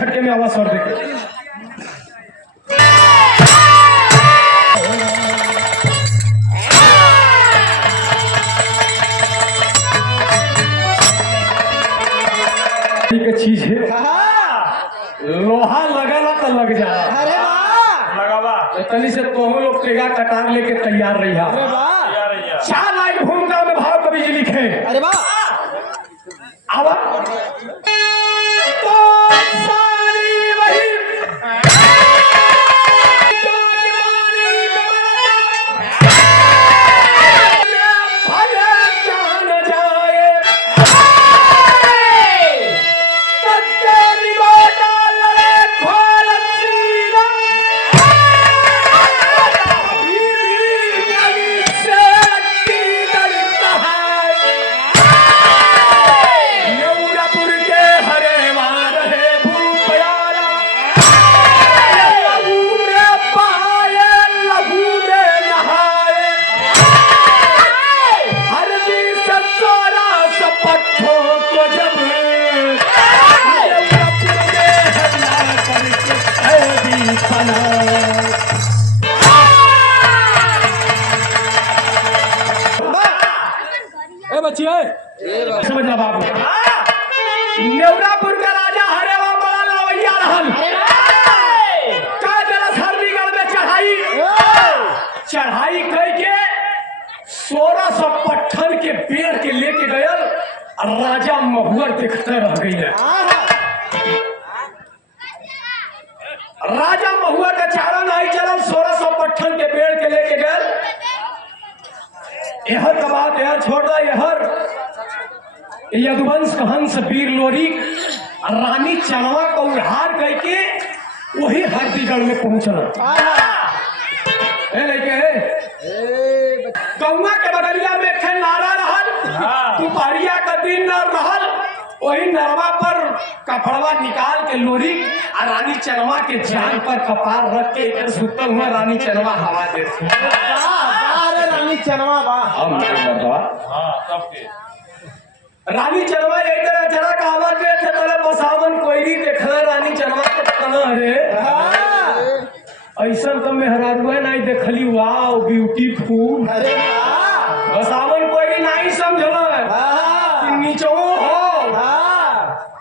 झटके में आवाज छोड़ देते। चीज है लोहा लगेला तो लग जा। अरे वाह लगावा तनी से तुम लोग टेगा कटार लेके तैयार रही। अरे वाह 4 लाइन भूमिका में भाव कवि जी लिखे। अरे वाह आवा तो सारी वही समझना बाबू। नेवरापुर का राजा हरेवा बड़ा लवैया रहल। का जरा हरदीगढ़ में चढ़ाई करके 1600 पट्ठन के पेड़ के लेके गयल। राजा महुअर देखते रह गई है। राजा महुअर का चारा नहीं चलल। 1600 पट्ठन के पेड़ के लेके गयल। यहर का बात यहर छोड़ रहा। यहर यदुवंश हंस वीर लोरी रानी चनवा को उड़ार करके वही हरदीगढ़ में पहुंचना। गौवा के बगलिया में खे नारा रहल। दुपहरिया का दिन न रहल। वही नरवा पर कपड़वा निकाल के लोरी और रानी चनवा के जान पर कपार रख के इधर सुतल हुआ रानी चनवा हवा देती। रानी चनवा रानी चनवा एक तरह जरा कहावत थे तले बसावन कोई देखला रानी चनवा के कना रे ऐसा तो मेहरारुआ नहीं देखली। Wow beautiful. अरे वाह बसावन कोई नहीं समझला कि नीचो हो।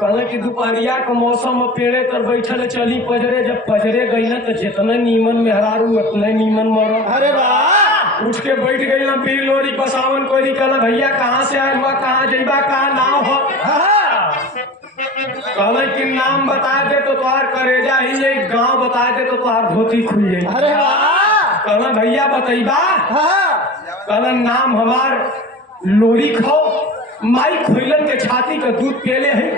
कहला कि दोपहरिया के मौसम में पेड़े तर बैठल चली पजरे। जब पजरे गई ना तो जितना नीमन मेहरारू उतने नीमन मरो। अरे वाह उठ के बैठ गई ना पीर लोरी बसावन कोई निकला। भैया कहाँ से आए हुआ कहाँ जइबा कहाँ नाम हो। कहला कि नाम बता दे तो तुहार करेजा ही जाई। गाँव बता दे तो तुहार धोती खुल जाई। अरे वाह कहला भैया बतैबा। कहला नाम हमार लोरी खाओ माई खोइलन के छाती का दूध पेले है।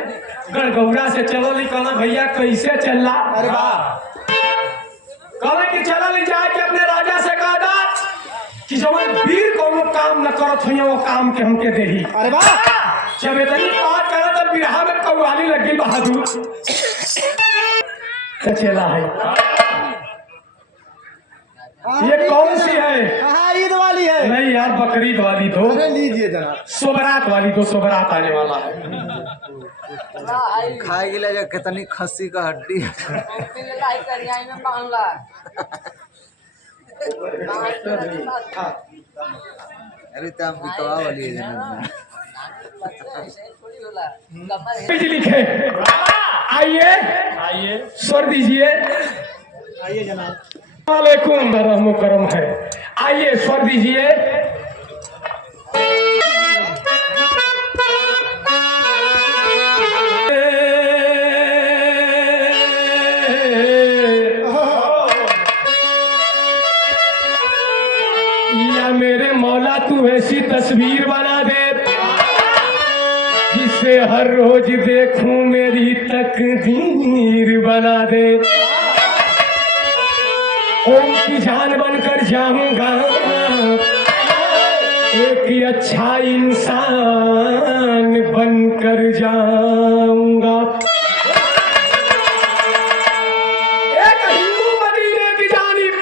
गड़गौरा से चलल। कहला भैया कैसे चलला। अरे वाह कहला कि चलल जाके के अपने राजा से कहा दा कि जब वीर कोनो काम न करत हुई वो काम के हमके देही। अरे वाह जब इतनी बात करा तब बिरहा में कव्वाली लग गई बहादुर। चला है ये कौन सी है। ईद वाली है। नहीं यार बकरीद वाली दो। अरे लीजिए जनाब। सोबरात वाली दो। सोबरात आने वाला है। खाएगी लगा कितनी खस्सी का हड्डी। अरे तब बिकवा वाली है जनाब। लिखे आइए आइए स्वर दीजिए। आइए जनाब। वालेकुम रहमो करम है। आइए स्वर दीजिए। या मेरे मौला तू ऐसी तस्वीर बना दे जिसे हर रोज देखूं मेरी तकदीर बना दे। ओम की जान बनकर जाऊंगा एक अच्छा इंसान बनकर जाऊंगा। एक हिंदू मदीने की जानिब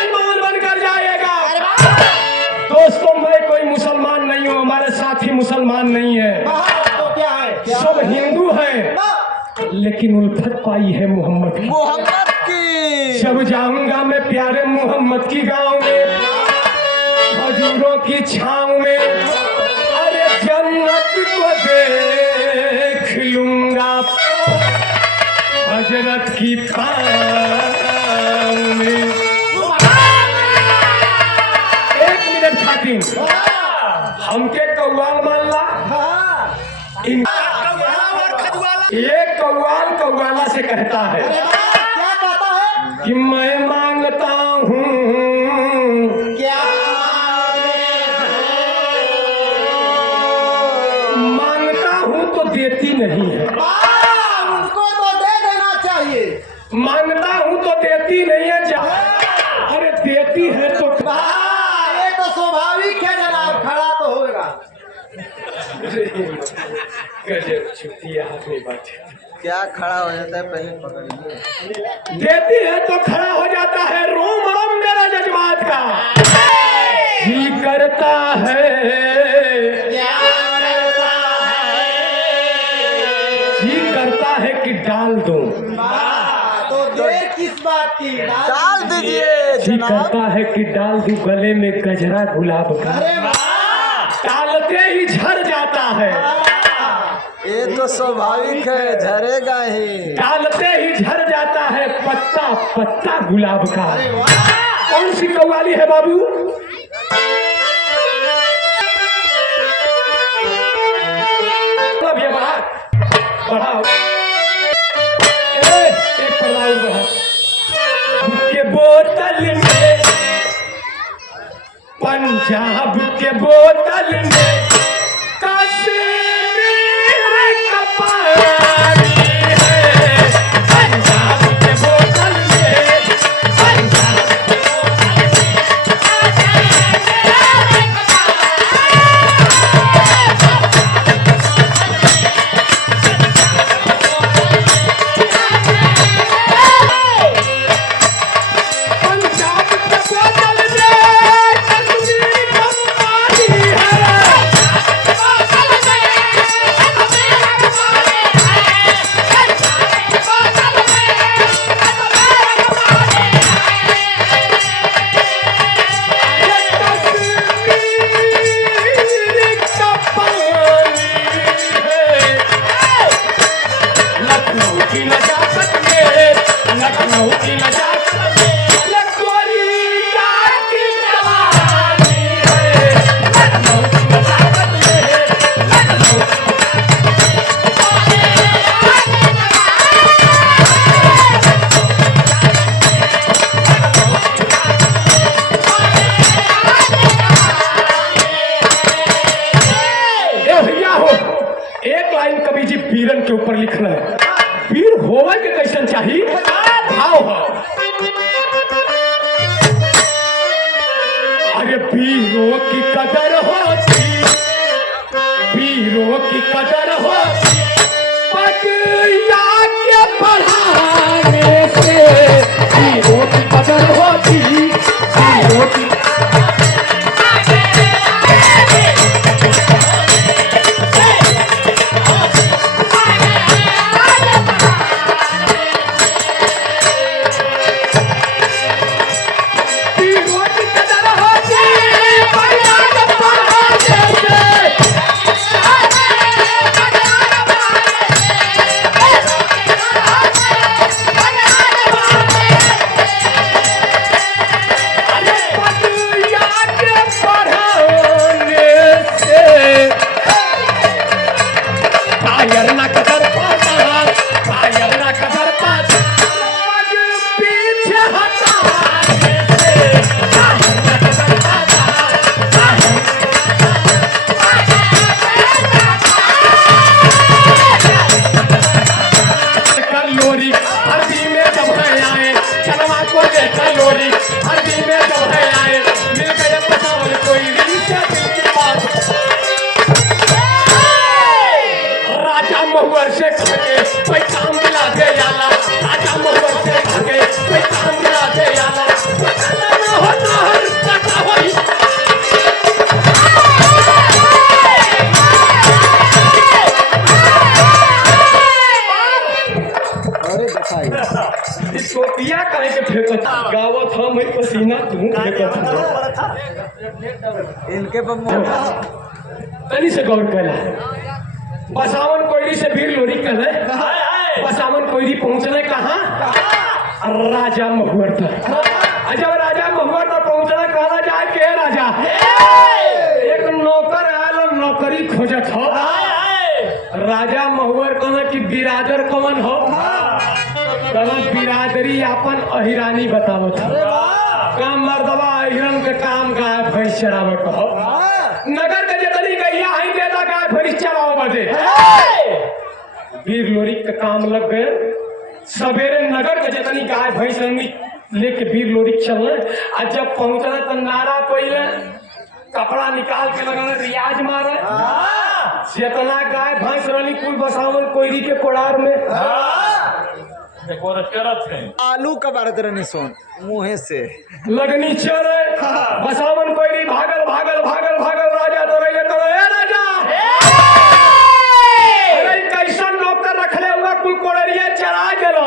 ईमान बनकर जाएगा। दोस्तों मैं कोई मुसलमान नहीं हूँ। हमारे साथी मुसलमान नहीं है। तो क्या है? सब हिंदू हैं। लेकिन उल्फत पाई है मोहम्मद की। मोहम्मद की जब जाऊंगा मैं प्यारे मोहम्मद की गांव में, खजूरों की छांव में, अरे जन्नत को देख लूंगा हजरत की पाँव में। एक मिनट खातिर हमके कौवाल मान ला। एक कौवाल कौवाला से कहता है क्या कहता है? कि मैं मांगता हूँ क्या मांगता हूँ तो देती नहीं है, उनको तो दे देना चाहिए। मांगता हूँ तो देती नहीं है। अरे देती है तो ये तो स्वाभाविक है जनाब, खड़ा तो होगा। गजब छुट्टियाँ आदमी बात। क्या खड़ा हो जाता है पहले पकड़ लीजिए। देती है तो खड़ा हो जाता है, रोम रोम मेरा जज्बात का जी करता है, जी करता है कि डाल दूं, तो देर किस बात की? डाल दीजिए जी जनाब। करता है कि डाल दूं गले में गजरा गुलाब का, अरे वाह! डालते ही झड़ जाता है, ये तो स्वाभाविक है, झरेगा ही। डालते ही झड़ जाता है पत्ता पत्ता गुलाब का। अरे वाह! कौन सी कव्वाली है बाबू? अब ये बढ़ा बढ़ाओ, एक बढ़ाओ बढ़ा। के बोतल में, पंजाब के बोतल में कश्मीर का पानी है, पंजाब के बोतल में, पंजाब के बोतल पंजाब के बोतल में कश्मीर का पानी है। लखनऊ की नजाकत में, लखनऊ की नजाकत में, ये गोरिया की जवानी है। लखनऊ की नजाकत में, लखनऊ की ए भैया हो, एक लाइन कवि जी पीरन के ऊपर लिखना है। पीर होवे के कैसन चाहिए? भाव हो। अरे पीरों की कदर होती, पीरों की कदर होती पटिया के पढ़ाने से, पीरों की कदर होती, पीरों की पीरों की कदर होती पटिया के पढ़ाने से। पटिया के पढ़ाने से कायर न कदर पाता, कायर न कदर पाता, पग पीछे हटाने से कायर न कदर पाता, कायर कर लोरी हरदी में जब है आए, चलवा को लेकर लोरी हरदी में जब है आए, मिल गए पसावल कोई रीछे दिल की बात। राजा महुअर से खाके कोई काम दिला दे याला, राजा महुअर से खाके कोई काम दिला दे याला, ना होता हर कटा होई। रुपया कहे के फेंकत गावत हम ही पसीना तू फेंकत इनके पर तनी से गौर कैला बसावन कोयरी से भीड़ लोरी करे बसावन कोयरी पहुंचने कहाँ राजा महुआ तक। जब राजा महुआ तक पहुंचना कहला जाए के राजा एक नौकर आयल और नौकरी खोजत हो। राजा महुआ कहना कि बिरादर कौन हो कहना बिरादरी अपन अहिरानी बतावत हो काम मर्दवा अहिरन के काम गाय भैंस चरावत हो नगर के जतनी गैया ही देता गाय भैंस चराओ बजे वीर लोरी का काम लग गए। सवेरे नगर के जितनी गाय भैंस लेके वीर लोरी चल आज जब पहुंचना तो नारा पहले कपड़ा निकाल के लगना रियाज मारे जितना गाय भैंस रही कुल बसावन कोयरी के कोड़ार में आलू का बारत रहनी सोन मुँह से लगनी चले बसावन कोयरी भागल भागल भागल भागल राजा तो रही तो राजा कैसा नौकर रखले हुआ कुल कोड़रिया चरा गेला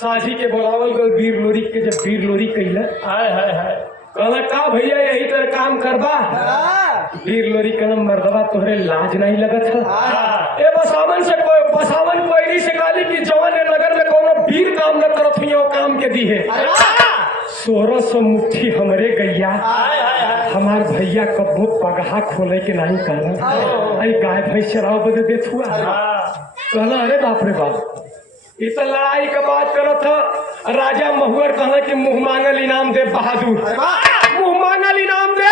साझी के बोलावल गल वीर लोरी के जब वीर लोरी कहला कहला का भैया यही तरह काम करबा वीर लोरी कहना मर्दवा तोहरे लाज नहीं लगत है ए बसावन कोयरी से कहली कि जवान ने नगर में कोनो वीर काम न करत हुई काम के दी है 1600 मुट्ठी हमरे गैया हमार भैया कबो पगहा खोले के नहीं कहला अरे गाय भैंस चराव बदे देत हुआ कहला अरे बाप रे बाप इस लड़ाई का बात करत था राजा महुअर कहला कि मुंह मांगल इनाम दे बहादुर मुंह मांगल इनाम दे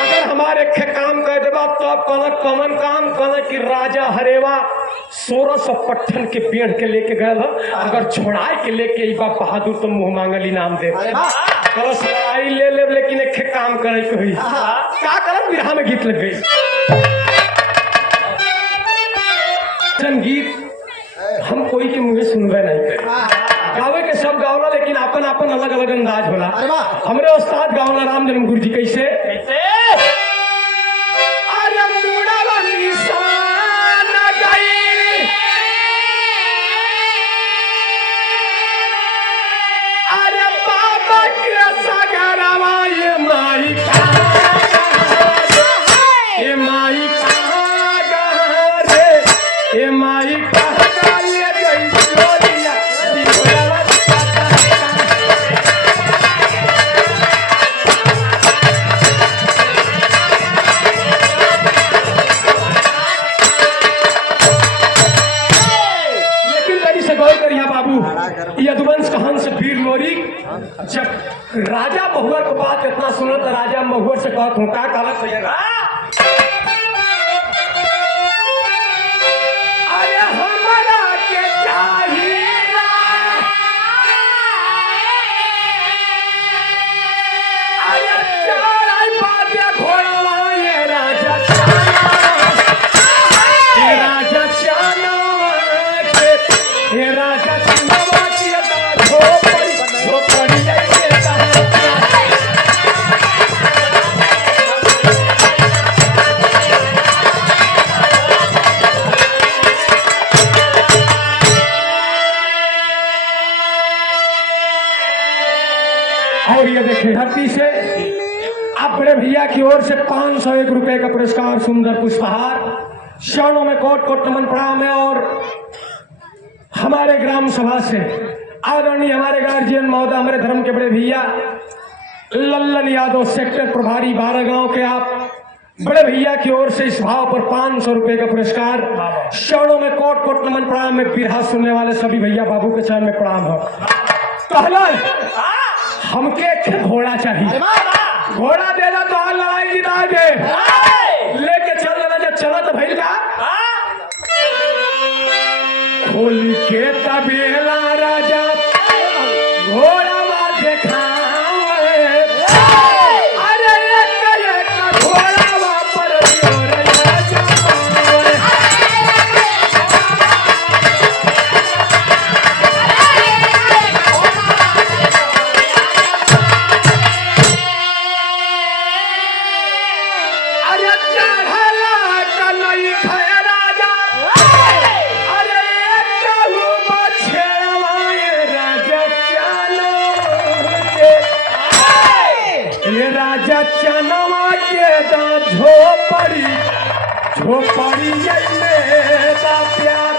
अगर हमारे खे काम कर देबा तब कहला कमन काम कहला कि राजा हरेवा 1600 पट्ठन के पेड़ के लेके गए अगर छोड़ाए के लेके बा बहादुर तो मुंह मांगल इनाम दे कलश लड़ाई ले ले लेकिन एक काम करे के हुई क्या करत बिरहा में गीत लग गई संगीत हम कोई के मुंह सुनबे नहीं करे गावे के सब गावला लेकिन अपन अपन अलग अलग अंदाज होला हमरे उस्ताद गावला राम जन्म गुरु जी कैसे अरे मुड़ा निशान गई अरे बाबा के सगरवा ये माई का ये माई का रे ये माई का यदुवंश कहान से वीर लोरी जब राजा महुआ को बात इतना सुना तो राजा महुआ से बात होता कहलत भैया अरे हमारा के चाहिए अरे चार बातें घोड़ा ये राजा ये राजा और ये देखें धरती से आप बड़े भैया की ओर से 501 रुपए का पुरस्कार सुंदर पुष्पहार शरणों में कोट कोट नमन प्रणाम है। और हमारे ग्राम सभा से आदरणीय हमारे गार्जियन महोदय हमारे धर्म के बड़े भैया लल्लन यादव सेक्टर प्रभारी 12 गांव के आप बड़े भैया की ओर से इस भाव पर 500 रुपए का पुरस्कार शरणों में कोट कोट नमन प्रणाम में बिरहा सुनने वाले सभी भैया बाबू के चरण में प्रणाम हो। कहला हमके एक घोड़ा चाहिए घोड़ा देना तो हाल लड़ाई जीता दे लेके चल देना जब चला तो भैल का खोल के तबेला राजा घोड़ा देखा अरे एक घोड़ा पर अरे चढ़ला कन्हई राजा अरे एक बछड़ा झोपड़ी झोपड़ी मेरा प्यार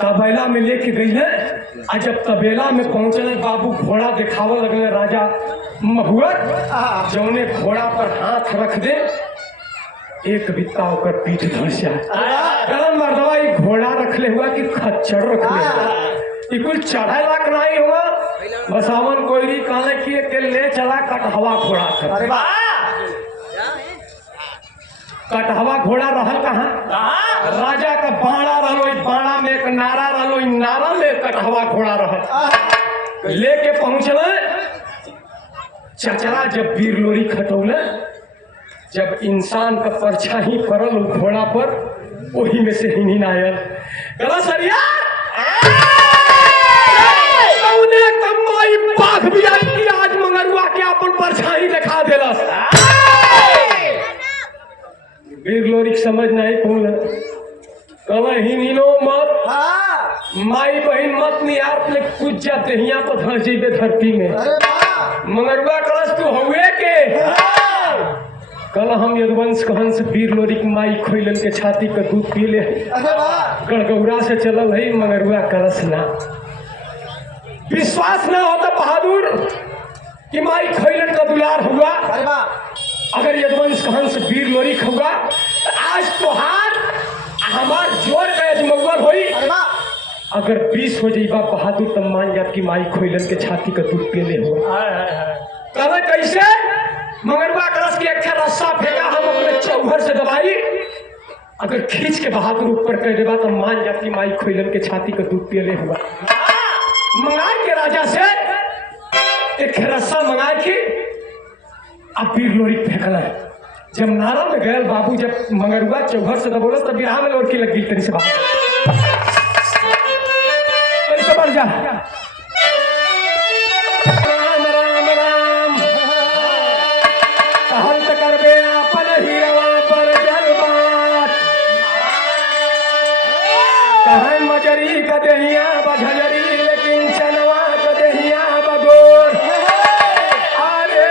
तबेला में लेके गई है। आ जब तबेला में पहुंचले बाबू घोड़ा दिखावे लगले राजा महुअर जौने घोड़ा पर हाथ रख दे एक बित्ता ओकर पीठ धस जाए। गलम मर्दवा ई घोड़ा रखले हुआ कि खच्चर रखले हुआ ई कुल चढ़ेला के नहीं हुआ बसावन कोयरी काले किए के ले चला कटहवा घोड़ा कर कटहवा घोड़ा रहल कहाँ राजा का बाड़ा रहो बाड़ा में एक नारा रहो नारा में कटहवा घोड़ा रहल लेके पहुंचले चचरा जब वीर लोरी खटौले जब इंसान का परछाई पड़ल घोड़ा पर वही में से ही आयल गला सरिया कमाई बाघ भी आई आज मंगरुआ के अपन परछाई दिखा देलस वीर लोरी समझ नहीं कौन कल हिनो मत माई बहन मत निहार ले कुछ जा दहिया पर धस जेबे धरती में मंगरुआ कलश तू हुए के कल हम यदुवंश कहंस वीर लोरी की माई खोइलन के छाती का दूध पी ले गड़गौरा से चलल है मगरुआ कलश ना विश्वास ना होता बहादुर कि माई खोइलन का दुलार हुआ अगर यदुवंश कहंस वीर लोरी हुआ तो आज तोहार हमार जोर का यजमौल होई अगर 20 हो जाइबा बहादुर तब मान जात की माई खोइलन के छाती का दूध पी ले हुआ कल कैसे मंगरुआ कलश की एक रस्सा फेंका हम अपने चौहर से दबाई अगर खींच के बहादुर ऊपर कर देगा तो मान जाती माई खोइलन के छाती का दूध पियले हुआ मंगाए के राजा से एक रस्सा मंगाए के अब वीर लोरी फेंकल है जब नारा में गए बाबू जब मंगरुआ चौहर से दबोलस तब बिहार में लौट के लग गई तरी से बाबू कैसे बढ़ जा मजरी कदहिया बझलरी लेकिन चनवा कदहिया बगोर अरे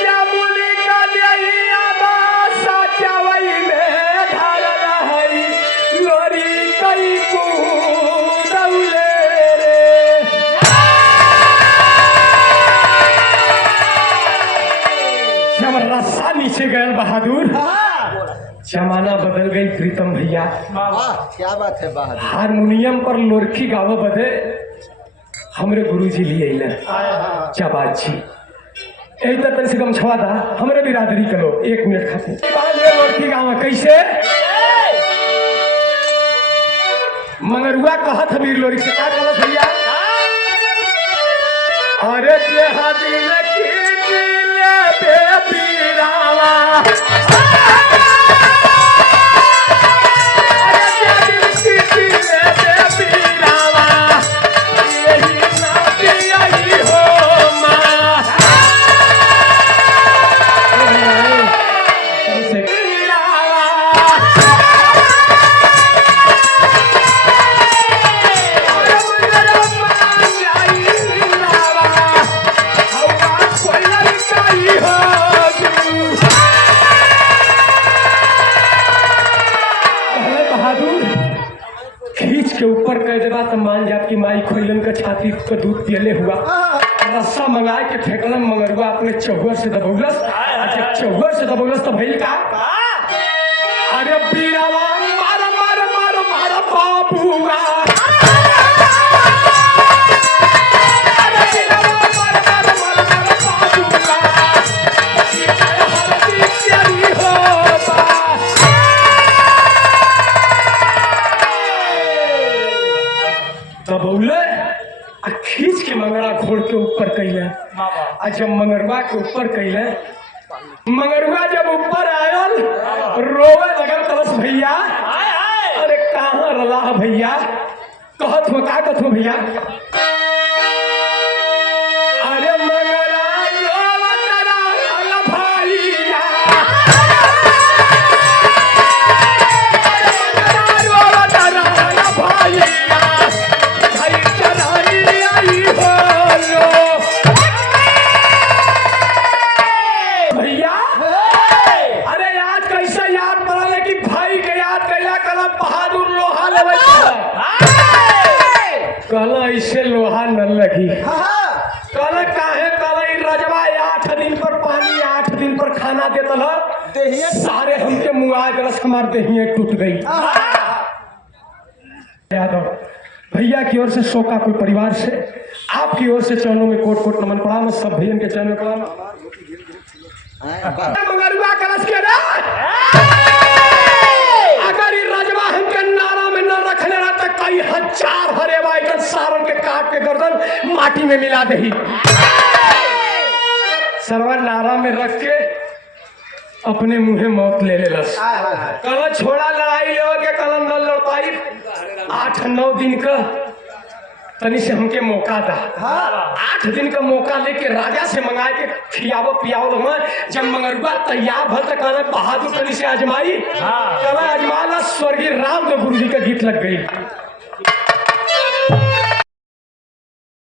जमुनी कदहिया बासा चवई में धरल हई लोरी कई कुदौले रे जब रस्सा नीचे गए बहादुर जमाना बदल गई प्रीतम भैया क्या बात है बहादुर हारमोनियम पर लोरखी गावे बदे हमरे गुरुजी लिए चाबाज जी यही तक से कम छवा था हमरे बिरादरी के लोग 1 मिनट खाते लोरखी गावा कैसे मंगरुआ कहत वीर लोरी से का कहत भैया अरे दिल की ले पीरावा के ऊपर कह देगा तो मान जात की माई खोइलन का छाती का दूध पियले हुआ रस्सा मंगाए के फेंकलन मंगरुआ अपने चौहर से दबौलस जब चौहर से दबौलस तो भइल का अरे बीरावा मार मार मार मार बाबूगा अरे बीरावा मार मार मार मार बाबूगा हरदी तेरी होता दबौले खींच के मंगरा घोड़ के ऊपर कैले जब मंगरुआ के ऊपर कैले मंगरुआ जब ऊपर आयल रोवे लगल कलश भैया अरे कहाँ रला भैया कहत हो का कहत हो भैया अरे मंगरा रोवत रहल भैया रोवत रहल भैया कल ऐसे लोहा न लगी। हाँ कल काहे कल ई रजवा 8 दिन पर पानी 8 दिन पर खाना देता है देहिए सारे हमके मुआ गलस हमार देहिए टूट गई। यादव भैया की ओर से शोका कुल परिवार से आपकी ओर से चरणों में कोट कोट नमन प्रणाम। सब भैया के चरणों में प्रणाम। मंगरुआ कलश के रे अगर ये रजवा हमके नारा में न रखले रहा तो कई हजार हरे भाई के सारण के काट के गर्दन माटी में मिला दही। सरवा नारा में रख के अपने मुंहे मौत ले लेलस। कल छोड़ा लड़ाई ले के कल न लड़ पाई 8-9 दिन का तनी से हमके मौका दा। 8 दिन का मौका लेके राजा से मंगाए के खियावो पियावो लगा। जब मंगरुआ तैयार भल तो कहना बहादुर तनी से आजमाई कहना आजमाला स्वर्गीय रामदेव गुरु जी का गीत लग गई।